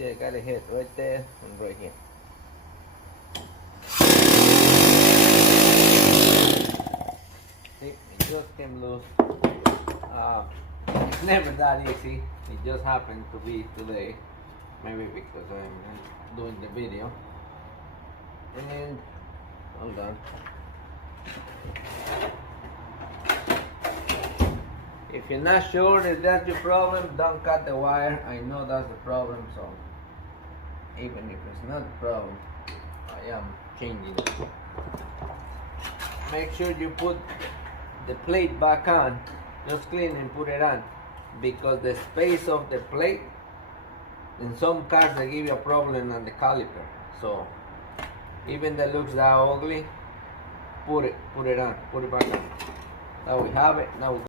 See, I got a hit right there and right here. See, it just came loose. It's never that easy. It just happened to be today. Maybe because I'm doing the video. And hold on. If you're not sure if that's your problem, don't cut the wire. I know that's the problem, so even if it's not the problem, I am changing it. Make sure you put the plate back on. Just clean and put it on, because the space of the plate, in some cars they give you a problem on the caliper. So even that looks that ugly, put it on, put it back on. Now we have it. Now we